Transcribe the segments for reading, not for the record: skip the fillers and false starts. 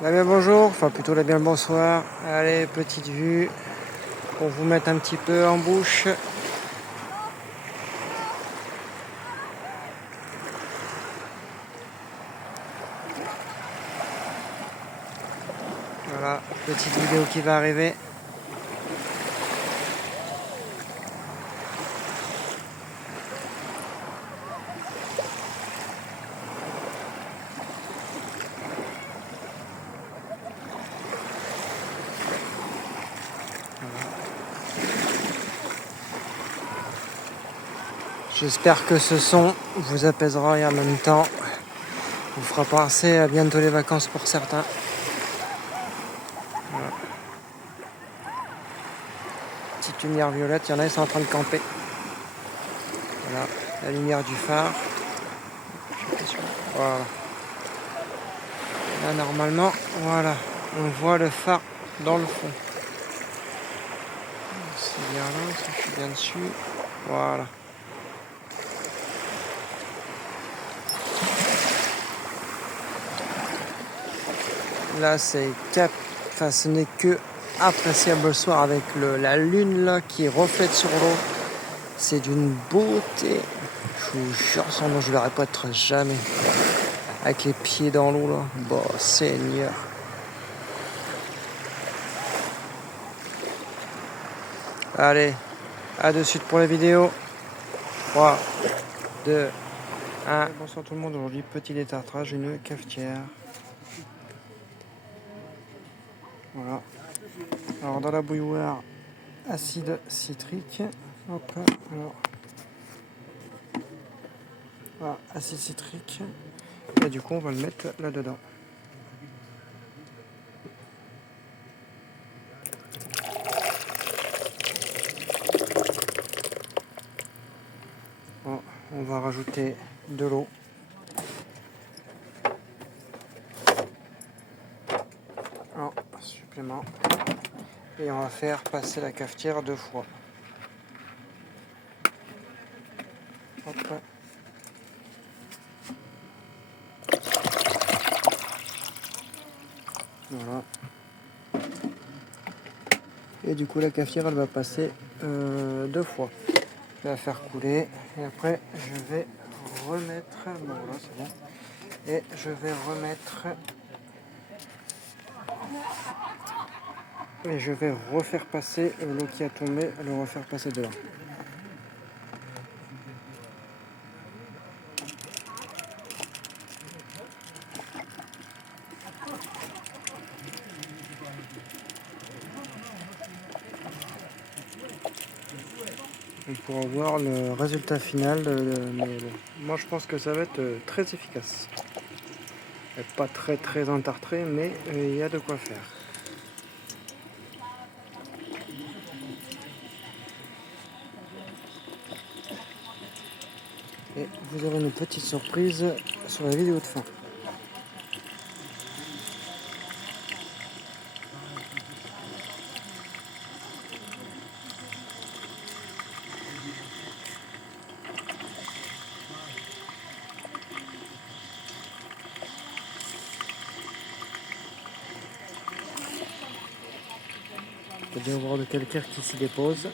Bien bonjour, enfin plutôt bien le bonsoir. Allez, petite vue pour vous mettre un petit peu en bouche. Voilà, petite vidéo qui va arriver. J'espère que ce son vous apaisera et en même temps vous fera penser à bientôt les vacances pour certains. Voilà. Petite lumière violette, il y en a qui sont en train de camper. Voilà, la lumière du phare. Voilà. Là normalement, voilà, on voit le phare dans le fond. C'est bien là, si je suis bien dessus. Voilà. Là, ce n'est que appréciable le soir avec la lune là qui reflète sur l'eau. C'est d'une beauté. Je vous jure, sans nom, je ne le répéterai jamais. Avec les pieds dans l'eau là. Bon, Seigneur. Allez, à de suite pour la vidéo. 3, 2, 1. Bonsoir tout le monde. Aujourd'hui, petit détartrage, une cafetière. Voilà. Alors, dans la bouilloire, acide citrique. Hop, alors. Voilà, acide citrique. Et du coup, on va le mettre là-dedans. Bon, on va rajouter de l'eau. En supplément. Et on va faire passer la cafetière 2 fois. Hop. Voilà. Et du coup, la cafetière, elle va passer 2 fois. Je vais la faire couler. Et après, je vais remettre... Bon, voilà, c'est bon. Et je vais remettre... Et je vais refaire passer l'eau qui a tombé, le refaire passer dedans. On pourra voir le résultat final. Mais bon, moi, je pense que ça va être très efficace. Pas très entartré, mais il y a de quoi faire. Et vous aurez une petite surprise sur la vidéo de fin. On peut bien voir le calcaire qui s'y dépose.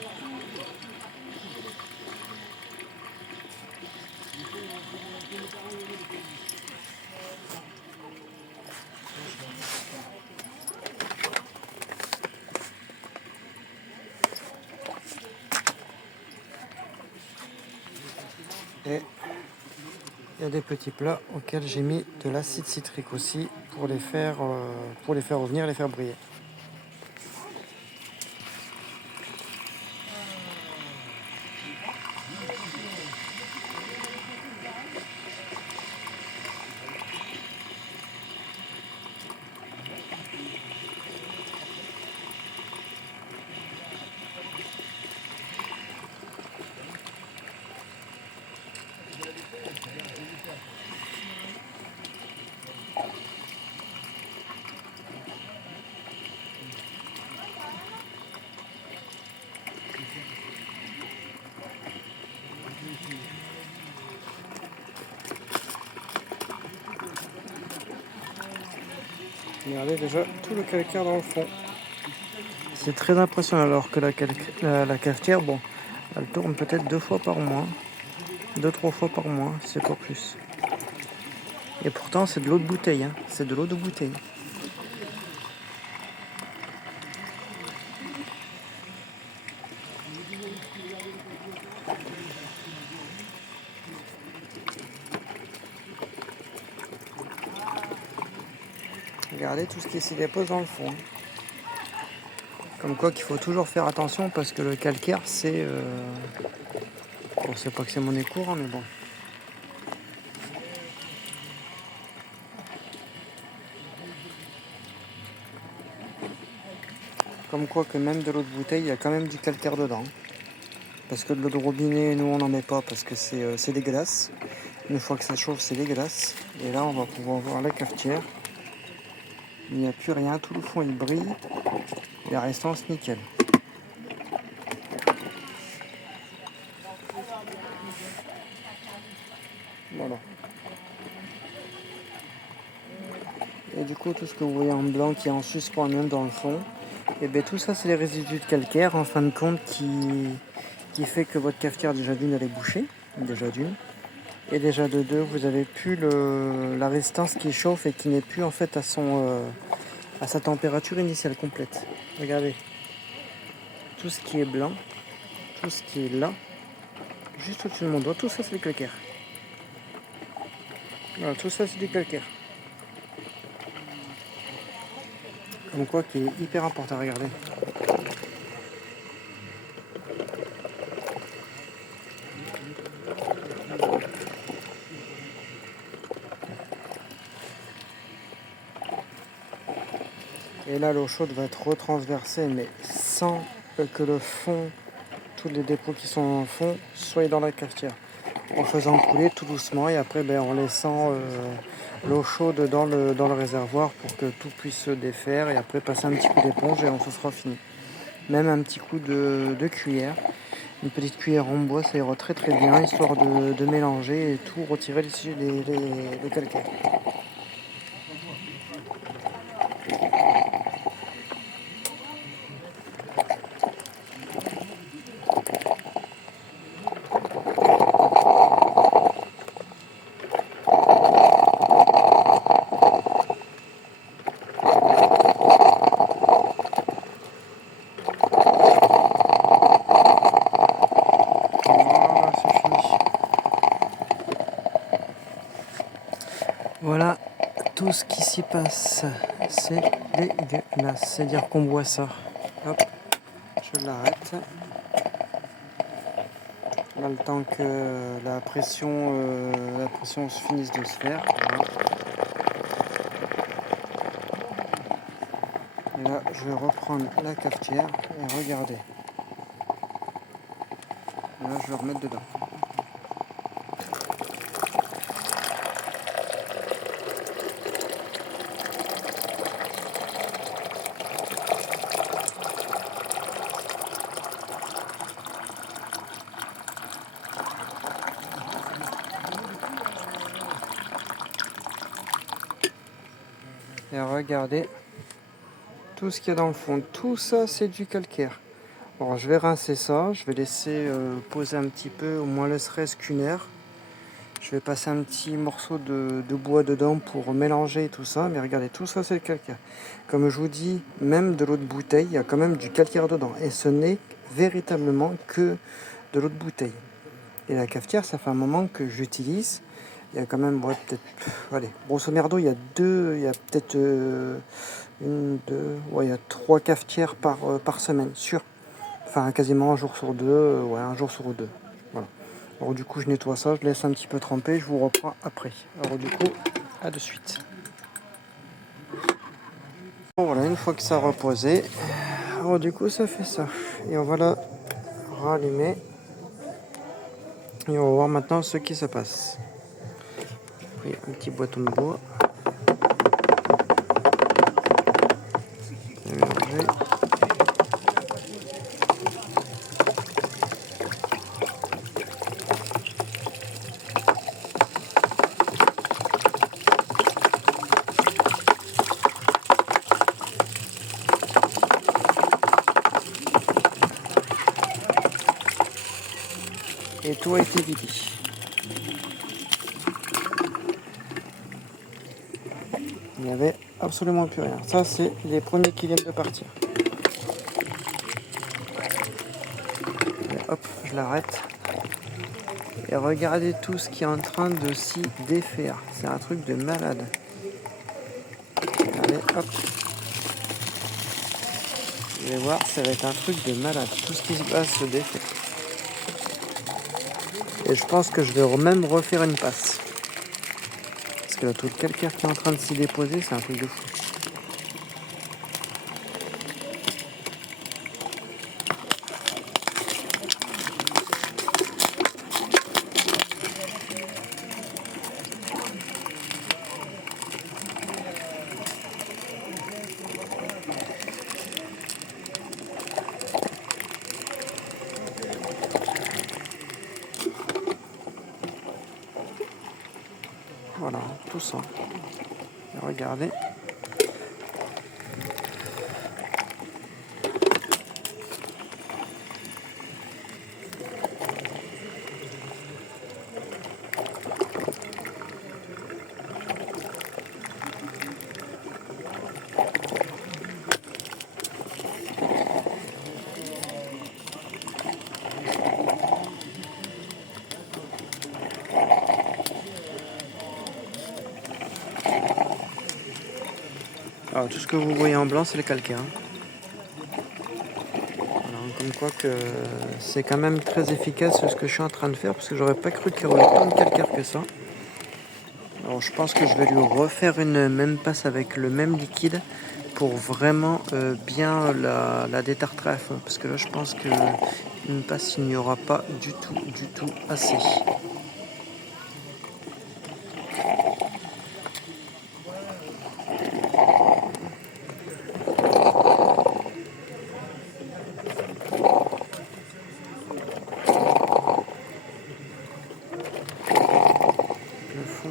Et il y a des petits plats auxquels j'ai mis de l'acide citrique aussi pour les faire revenir, les faire briller. Regardez déjà tout le calcaire dans le fond. C'est très impressionnant alors que la cafetière, bon, elle tourne peut-être 2 fois par mois, 2-3 fois par mois, c'est pas plus. Et pourtant c'est de l'eau de bouteille, hein. C'est de l'eau de bouteille. Regardez tout ce qui s'y dépose dans le fond. Comme quoi qu'il faut toujours faire attention parce que le calcaire c'est... Bon, c'est pas que c'est monnaie courante, mais bon. Comme quoi que même de l'eau de bouteille, il y a quand même du calcaire dedans. Parce que de l'eau de robinet, nous on n'en met pas parce que c'est dégueulasse. Une fois que ça chauffe, c'est dégueulasse. Et là, on va pouvoir voir la cafetière. Il n'y a plus rien, tout le fond il brille. La restance nickel. Voilà. Et du coup, tout ce que vous voyez en blanc qui est en suspens même dans le fond, et bien tout ça, c'est les résidus de calcaire en fin de compte qui fait que votre cafetière, déjà d'une, elle est bouchée. Déjà d'une. Et déjà de deux, vous avez plus la résistance qui chauffe et qui n'est plus en fait à sa température initiale complète. Regardez. Tout ce qui est blanc, tout ce qui est là, juste au-dessus de mon doigt, tout ça c'est du calcaire. Voilà, tout ça c'est du calcaire. Comme quoi qui est hyper important à regarder. Et là l'eau chaude va être retransversée mais sans que le fond, tous les dépôts qui sont dans le fond soient dans la cafetière. En faisant couler tout doucement et après en laissant l'eau chaude dans le réservoir pour que tout puisse se défaire et après passer un petit coup d'éponge et on se sera fini. Même un petit coup de cuillère, une petite cuillère en bois, ça ira très très bien, histoire de mélanger et tout, retirer les calcaires. Voilà, c'est fini. Voilà tout ce qui s'y passe. C'est dégueulasse. C'est dire qu'on boit ça. Hop, je l'arrête. Là, le temps que la pression se finisse de se faire. Voilà. Et là, je vais reprendre la cafetière et regardez. Et là, je vais remettre dedans. Et regardez tout ce qu'il y a dans le fond. Tout ça, c'est du calcaire. Alors, je vais rincer ça. Je vais laisser poser un petit peu, au moins ne serait-ce qu'une heure. Je vais passer un petit morceau de bois dedans pour mélanger tout ça. Mais regardez, tout ça, c'est le calcaire. Comme je vous dis, même de l'eau de bouteille, il y a quand même du calcaire dedans. Et ce n'est véritablement que de l'eau de bouteille. Et la cafetière, ça fait un moment que j'utilise. Il y a quand même, peut-être, allez, grosso merdo, il y a peut-être il y a 3 cafetières par semaine, sûr. Enfin, quasiment un jour sur deux, un jour sur deux. Voilà. Alors du coup, je nettoie ça, je laisse un petit peu tremper, je vous reprends après. Alors du coup, à de suite. Bon, voilà, une fois que ça a reposé, alors du coup, ça fait ça. Et on va la rallumer. Et on va voir maintenant ce qui se passe. Oui, un petit bâton de bois. Mélanger. tout a été vidé. Il n'y avait absolument plus rien. Ça, c'est les premiers qui viennent de partir. Et hop, je l'arrête. Et regardez tout ce qui est en train de s'y défaire. C'est un truc de malade. Regardez, hop. Vous allez voir, ça va être un truc de malade. Tout ce qui se passe se défait. Et je pense que je vais même refaire une passe. Parce que le taux de calcaire qui est en train de s'y déposer, c'est un truc de fou. Voilà, tout ça. Et regardez. Alors, tout ce que vous voyez en blanc, c'est le calcaire. Alors, comme quoi que c'est quand même très efficace ce que je suis en train de faire, parce que j'aurais pas cru qu'il y aurait autant de calcaire que ça. Alors, je pense que je vais lui refaire une même passe avec le même liquide pour vraiment bien la détartrer à fond. Parce que là, je pense qu'une passe, il n'y aura pas du tout assez. Le fond.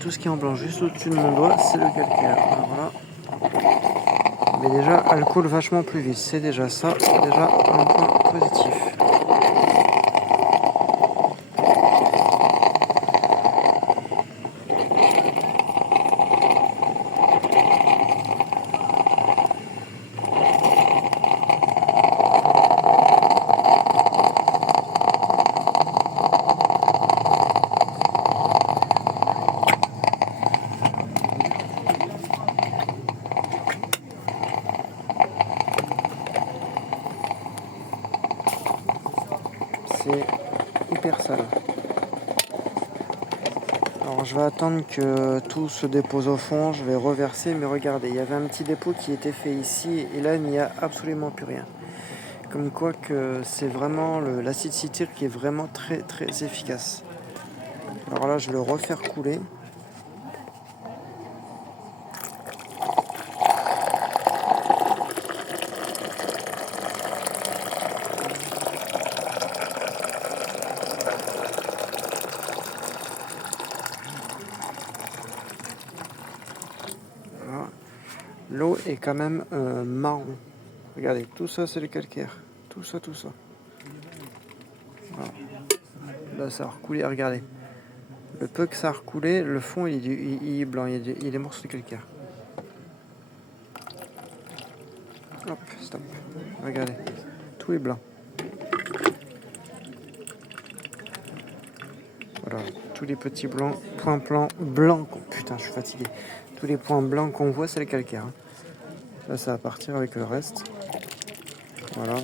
Tout ce qui est en blanc juste au-dessus de mon doigt, c'est le calcaire. Voilà. Mais déjà, elle coule vachement plus vite. C'est déjà ça, c'est déjà un point positif. C'est hyper sale. Alors je vais attendre que tout se dépose au fond, je vais reverser, mais regardez, il y avait un petit dépôt qui était fait ici et là il n'y a absolument plus rien. Comme quoi que c'est vraiment l'acide citrique qui est vraiment très efficace. Alors là je vais le refaire couler. L'eau est quand même marron. Regardez, tout ça c'est le calcaire. Tout ça. Voilà. Là ça a recoulé, regardez. Le peu que ça a recoulé, le fond il est blanc, il y a des morceaux de calcaire. Hop, stop. Regardez, tout est blanc. Voilà, tous les petits points blancs. Putain, je suis fatigué. Tous les points blancs qu'on voit, c'est le calcaire. Là, ça va partir avec le reste. Voilà.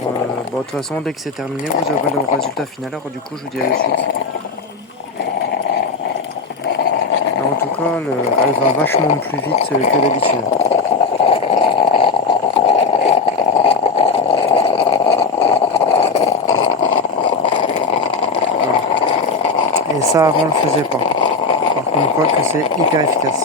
Alors, bon, de toute façon, dès que c'est terminé, vous aurez le résultat final. Alors, du coup, je vous dis à la suite. Alors, en tout tout cas, elle va vachement plus vite que d'habitude. Voilà. Et ça, avant, on le faisait pas. Alors qu'on croit que c'est hyper efficace.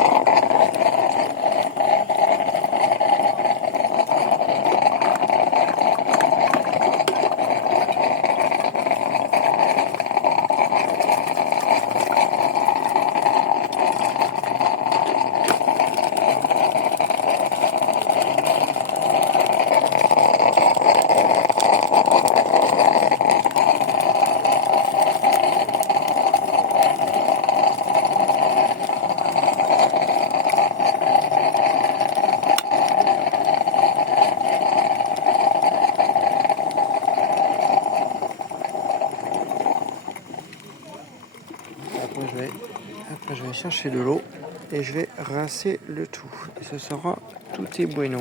Après je vais chercher de l'eau et je vais rincer le tout. Et ce sera tout est bueno.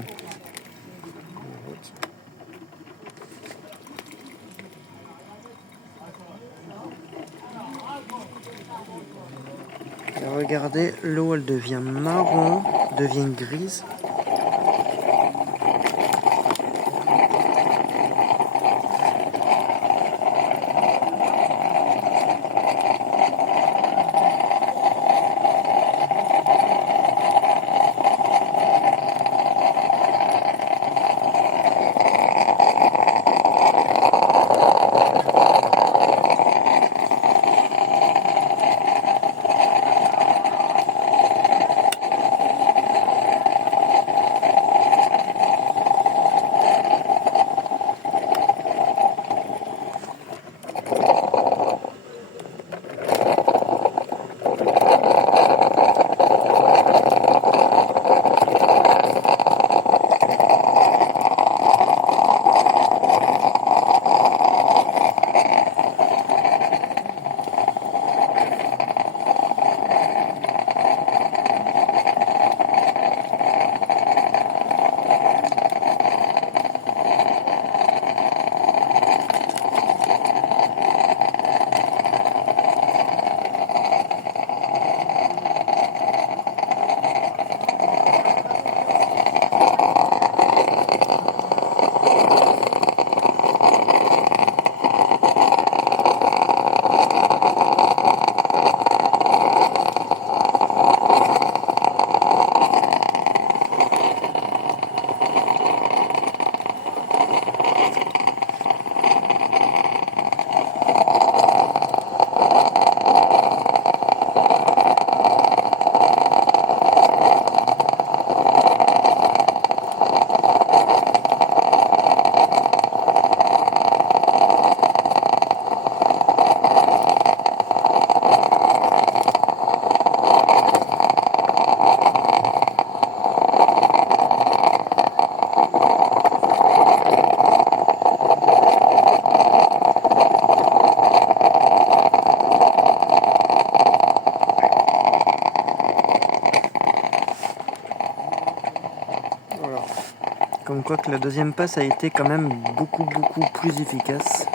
Et regardez, l'eau elle devient marron, devient grise. Comme quoi que la deuxième passe a été quand même beaucoup plus efficace.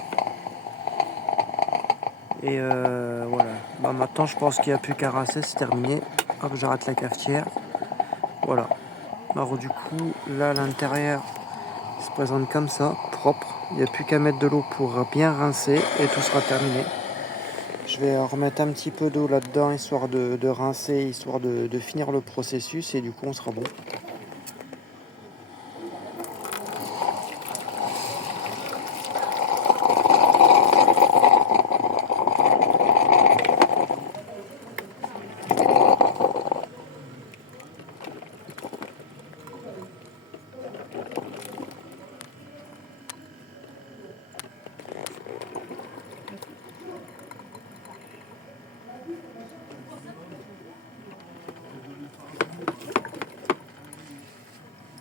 Et voilà. Bah, maintenant je pense qu'il n'y a plus qu'à rincer, c'est terminé. Hop, j'arrête la cafetière. Voilà. Alors du coup, là à l'intérieur, il se présente comme ça, propre. Il n'y a plus qu'à mettre de l'eau pour bien rincer et tout sera terminé. Je vais remettre un petit peu d'eau là-dedans, histoire de rincer, histoire de finir le processus et du coup on sera bon.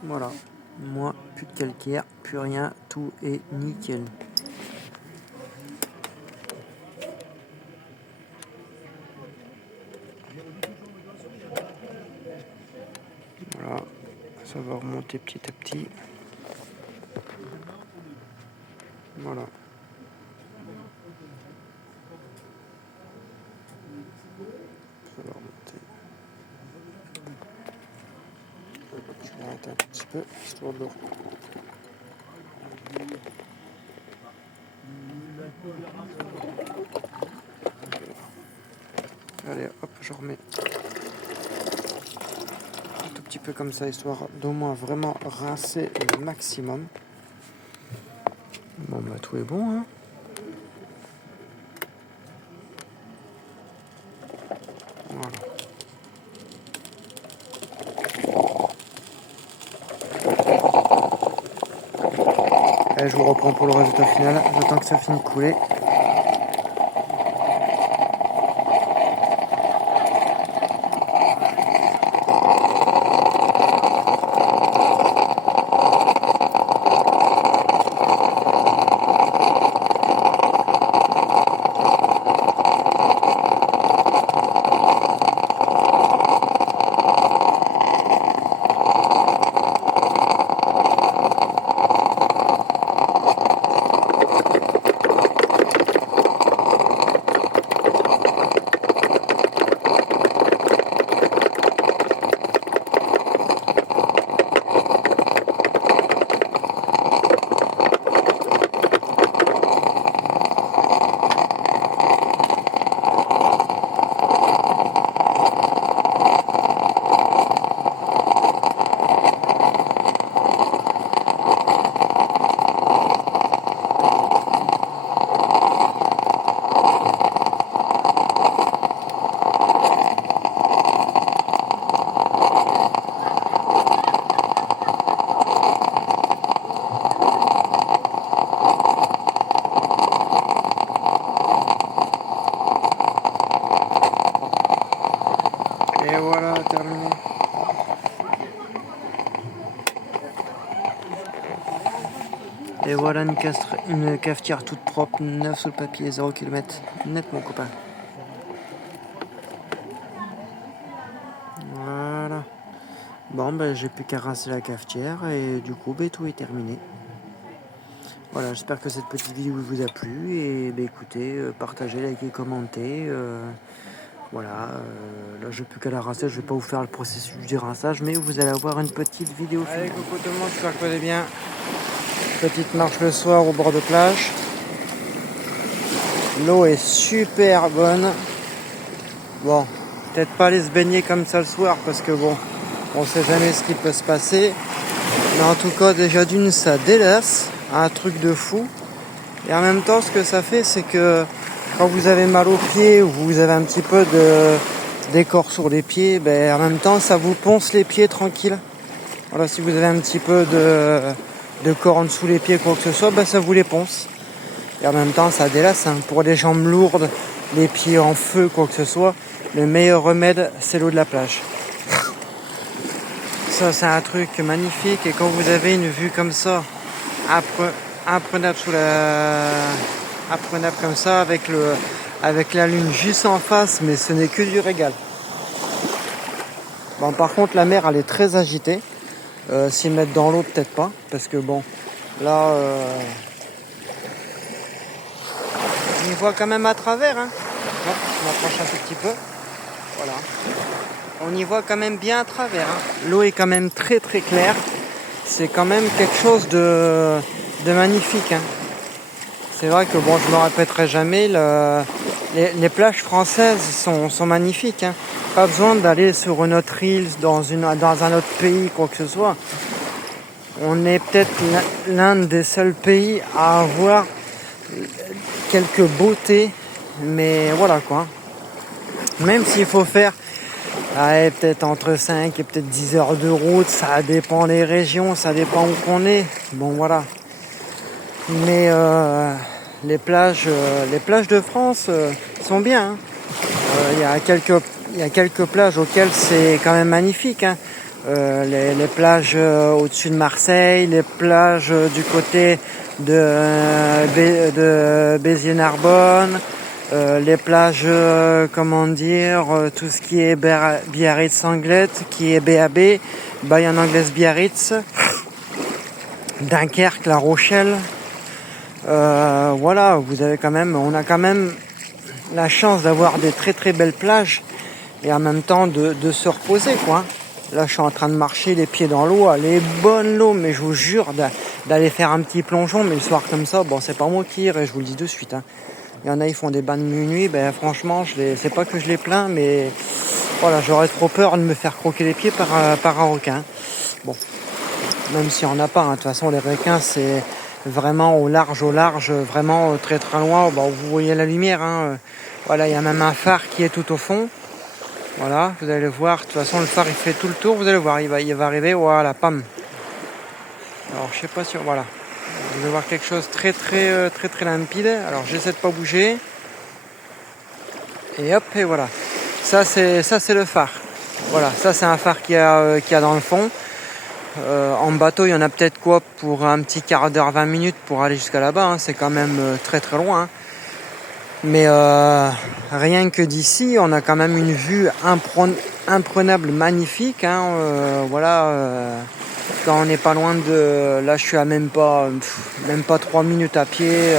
Voilà, moi, plus de calcaire, plus rien, tout est nickel. Voilà, ça va remonter petit à petit. Voilà. Ça va remonter. m'arrêter un petit peu, histoire de l'eau. Allez, hop, je remets un tout petit peu comme ça, histoire d'au moins vraiment rincer le maximum. Bon, bah tout est bon, hein. Voilà. Allez, je vous reprends pour le résultat final. J'attends que ça finisse de couler. Et voilà, terminé. Et voilà une cafetière toute propre, neuve sous le papier, 0 km. Net mon copain. Voilà. Bon, ben j'ai plus qu'à rincer la cafetière et du coup, ben, tout est terminé. Voilà, j'espère que cette petite vidéo vous a plu et ben, écoutez, partagez, likez, commentez. Voilà, là j'ai plus qu'à la rincer, je vais pas vous faire le processus du rinçage, mais vous allez avoir une petite vidéo. Allez, coucou tout le monde, j'espère que vous allez bien. Petite marche le soir au bord de plage. L'eau est super bonne. Bon, peut-être pas aller se baigner comme ça le soir parce que bon, on sait jamais ce qui peut se passer. Mais en tout cas, déjà d'une, ça délaisse, un truc de fou. Et en même temps, ce que ça fait, c'est que quand vous avez mal aux pieds ou vous avez un petit peu d'écorce sur les pieds, ben, en même temps, ça vous ponce les pieds tranquille. Voilà, si vous avez un petit peu de corne sous les pieds, quoi que ce soit, ben, ça vous les ponce. Et en même temps, ça délasse. Hein. Pour les jambes lourdes, les pieds en feu, quoi que ce soit, le meilleur remède, c'est l'eau de la plage. Ça, c'est un truc magnifique. Et quand vous avez une vue comme ça, imprenable imprenable comme ça, avec la lune juste en face, mais ce n'est que du régal. Bon, par contre, la mer, elle est très agitée. S'y mettre dans l'eau, peut-être pas, parce que bon, là, on y voit quand même à travers. Hein. Hop, je m'approche un tout petit peu. Voilà. On y voit quand même bien à travers. Hein. L'eau est quand même très très claire. C'est quand même quelque chose de magnifique. Hein. C'est vrai que bon, je me répéterai jamais, les plages françaises sont magnifiques. Hein. Pas besoin d'aller sur une autre île, dans un autre pays, quoi que ce soit. On est peut-être l'un des seuls pays à avoir quelques beautés, mais voilà quoi. Même s'il faut faire peut-être entre 5 et peut-être 10 heures de route, ça dépend des régions, ça dépend où qu'on est. Bon voilà. Mais les plages de France sont bien. Il y a quelques plages auxquelles c'est quand même magnifique. Hein. Les plages au-dessus de Marseille, les plages du côté de Béziers-Narbonne, les plages, tout ce qui est Biarritz-Anglette, qui est BAB, Bayonne Anglaise Biarritz, Dunkerque, La Rochelle. Voilà, on a quand même la chance d'avoir des très très belles plages et en même temps de se reposer quoi. Là, je suis en train de marcher les pieds dans l'eau. Elle est bonne l'eau, mais je vous jure d'aller faire un petit plongeon. Mais le soir comme ça, bon, c'est pas moi qui irai, je vous le dis de suite. Hein. Il y en a, ils font des bains de minuit. Ben, franchement, c'est pas que je les plains, mais voilà, j'aurais trop peur de me faire croquer les pieds par un requin. Bon, même s'il n'y en a pas. Hein. De toute façon, les requins, c'est vraiment au large, vraiment très très loin. Bon, vous voyez la lumière. Hein. Voilà, il y a même un phare qui est tout au fond. Voilà, vous allez le voir. De toute façon, le phare, il fait tout le tour. Vous allez voir, il va arriver. Voilà, pam. Alors, je sais pas si... Voilà. Vous allez voir quelque chose très limpide. Alors, j'essaie de pas bouger. Et hop, et voilà. Ça, c'est le phare. Voilà, ça, c'est un phare qu'il y a dans le fond. En bateau, il y en a peut-être quoi pour un petit quart d'heure, 20 minutes pour aller jusqu'à là-bas. Hein. C'est quand même très loin. Hein. Mais rien que d'ici, on a quand même une vue imprenable, magnifique. Hein. Voilà, quand on n'est pas loin de... Là, je suis à même pas 3 minutes à pied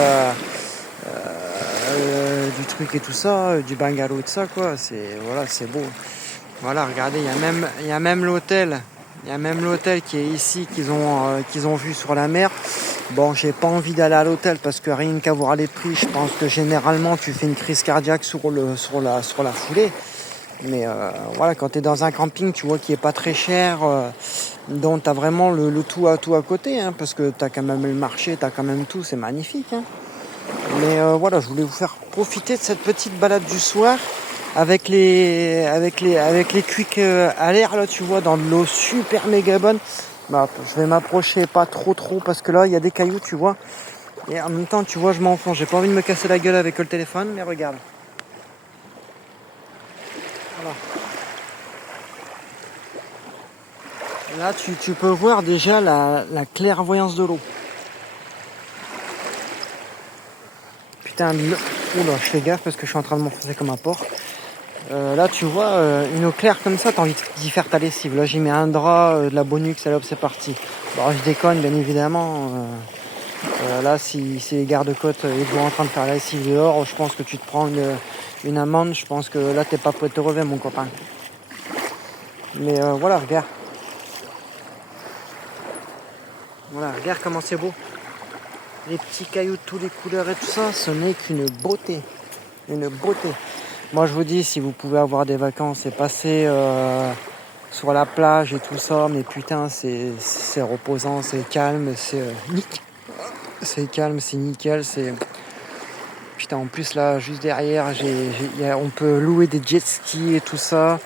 du truc et tout ça, du bungalow et tout ça, quoi. C'est beau. Voilà, regardez, il y a même l'hôtel. Il y a même l'hôtel qui est ici, qu'ils ont vu sur la mer. Bon, j'ai pas envie d'aller à l'hôtel parce que rien qu'à voir les prix, je pense que généralement tu fais une crise cardiaque sur la foulée. Mais voilà, quand tu es dans un camping, tu vois qu'il est pas très cher, dont tu as vraiment le tout à côté, hein, parce que tu as quand même le marché, tu as quand même tout, c'est magnifique. Hein. Mais voilà, je voulais vous faire profiter de cette petite balade du soir. Avec les cuics à l'air, là, tu vois, dans de l'eau super méga bonne. Bah, je vais m'approcher pas trop parce que là, il y a des cailloux, tu vois. Et en même temps, tu vois, je m'enfonce. J'ai pas envie de me casser la gueule avec le téléphone, mais regarde. Voilà. Là, tu peux voir déjà la clairvoyance de l'eau. Putain, oula, je fais gaffe parce que je suis en train de m'enfoncer comme un porc. Là, tu vois, une eau claire comme ça, t'as envie d'y faire ta lessive. Là, j'y mets un drap, de la Bonux, alors c'est parti. Bon, je déconne, bien évidemment. Là, si les gardes-côtes ils sont en train de faire la lessive dehors, je pense que tu te prends une amende. Je pense que là, t'es pas prêt de te relever, mon copain. Mais voilà, regarde. Voilà, regarde comment c'est beau. Les petits cailloux de toutes les couleurs et tout ça, ce n'est qu'une beauté. Une beauté. Moi, je vous dis, si vous pouvez avoir des vacances et passer sur la plage et tout ça, mais putain, c'est reposant, c'est calme, c'est calme, c'est nickel, c'est... Putain, en plus, là, juste derrière, on peut louer des jet skis et tout ça,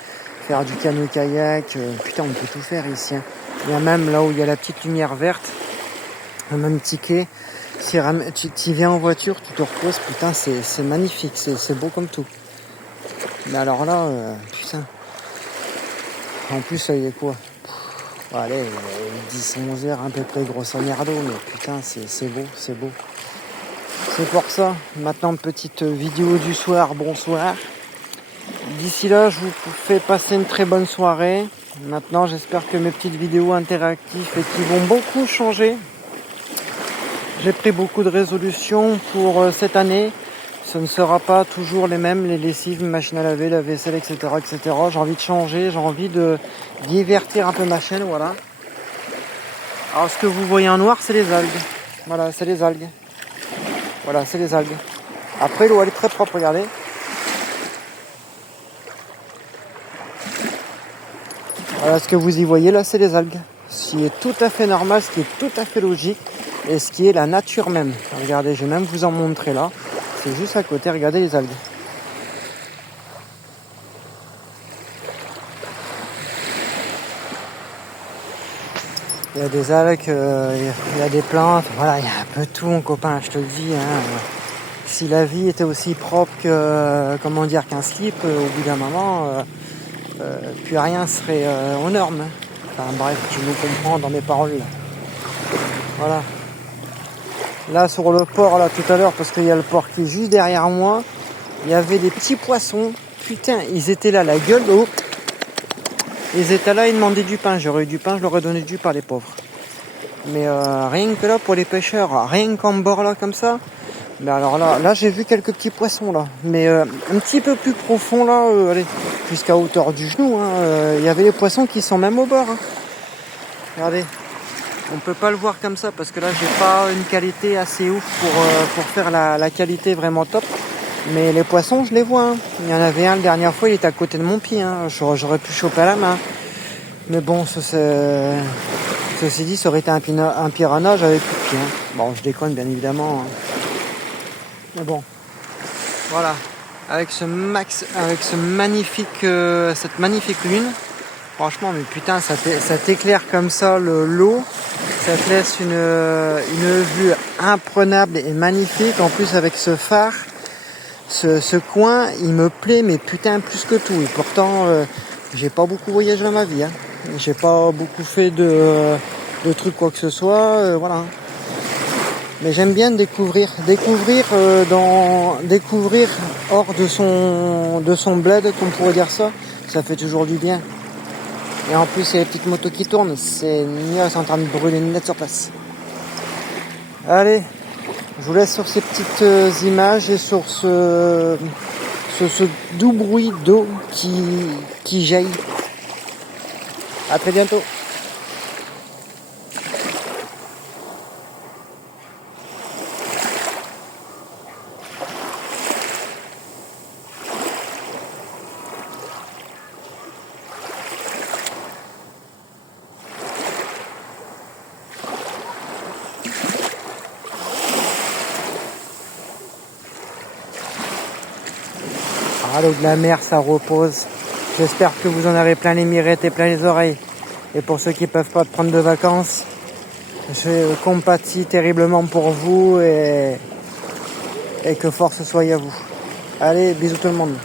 faire du canoë-kayak, putain, on peut tout faire ici. Hein. Il y a même là où il y a la petite lumière verte, le même ticket. Si tu viens en voiture, tu te reposes, putain, c'est magnifique, c'est beau comme tout. Mais alors là, putain. En plus, là, il est quoi? Allez, 10-11 heures, à peu près, grosso merdo, mais putain, c'est beau. C'est pour ça. Maintenant, petite vidéo du soir, bonsoir. D'ici là, je vous fais passer une très bonne soirée. Maintenant, j'espère que mes petites vidéos interactives et qui vont beaucoup changer. J'ai pris beaucoup de résolutions pour cette année. Ce ne sera pas toujours les mêmes, les lessives, machine à laver, la vaisselle, etc. J'ai envie de changer, j'ai envie de divertir un peu ma chaîne, voilà. Alors, ce que vous voyez en noir, c'est les algues. Voilà, c'est les algues. Voilà, c'est les algues. Après, l'eau, elle est très propre, regardez. Voilà, ce que vous y voyez là, c'est les algues. Ce qui est tout à fait normal, ce qui est tout à fait logique, et ce qui est la nature même. Regardez, je vais même vous en montrer là. C'est juste à côté, regardez les algues. Il y a des algues, il y a des plantes, voilà, il y a un peu tout, mon copain, je te le dis. Hein. Si la vie était aussi propre qu'un slip, au bout d'un moment, plus rien serait aux normes. Enfin bref, tu me comprends dans mes paroles. Voilà. Là sur le port là tout à l'heure, parce qu'il y a le port qui est juste derrière moi, il y avait des petits poissons. Putain, ils étaient là, la gueule de haut. Ils étaient là, ils demandaient du pain. J'aurais eu du pain, je leur ai donné du pain, les pauvres. Mais rien que là pour les pêcheurs, rien qu'en bord là comme ça, Mais alors là j'ai vu quelques petits poissons là. Mais un petit peu plus profond là, allez, jusqu'à hauteur du genou. Il y avait les poissons qui sont même au bord. Hein. Regardez. On peut pas le voir comme ça parce que là j'ai pas une qualité assez ouf pour faire la qualité vraiment top. Mais les poissons je les vois. Hein. Il y en avait un la dernière fois, il était à côté de mon pied. Hein. J'aurais pu choper à la main. Mais bon, ceci dit, ça aurait été un piranha, j'avais plus de pied. Hein. Bon, je déconne bien évidemment. Hein. Mais bon, voilà. Avec cette magnifique lune. Franchement, mais putain, ça t'éclaire comme ça l'eau. Ça te laisse une vue imprenable et magnifique. En plus, avec ce phare, ce coin, il me plaît, mais putain, plus que tout. Et pourtant, j'ai pas beaucoup voyagé dans ma vie. Hein. J'ai pas beaucoup fait de trucs, quoi que ce soit. Voilà. Mais j'aime bien découvrir hors de son bled, comme on pourrait dire ça. Ça fait toujours du bien. Et en plus, il y a les petites motos qui tournent, c'est en train de brûler net sur place. Allez, je vous laisse sur ces petites images et sur ce doux bruit d'eau qui jaillit. À très bientôt. Ah, l'eau de la mer, ça repose. J'espère que vous en aurez plein les mirettes et plein les oreilles. Et pour ceux qui ne peuvent pas prendre de vacances, je compatis terriblement pour vous et que force soit à vous. Allez, bisous tout le monde.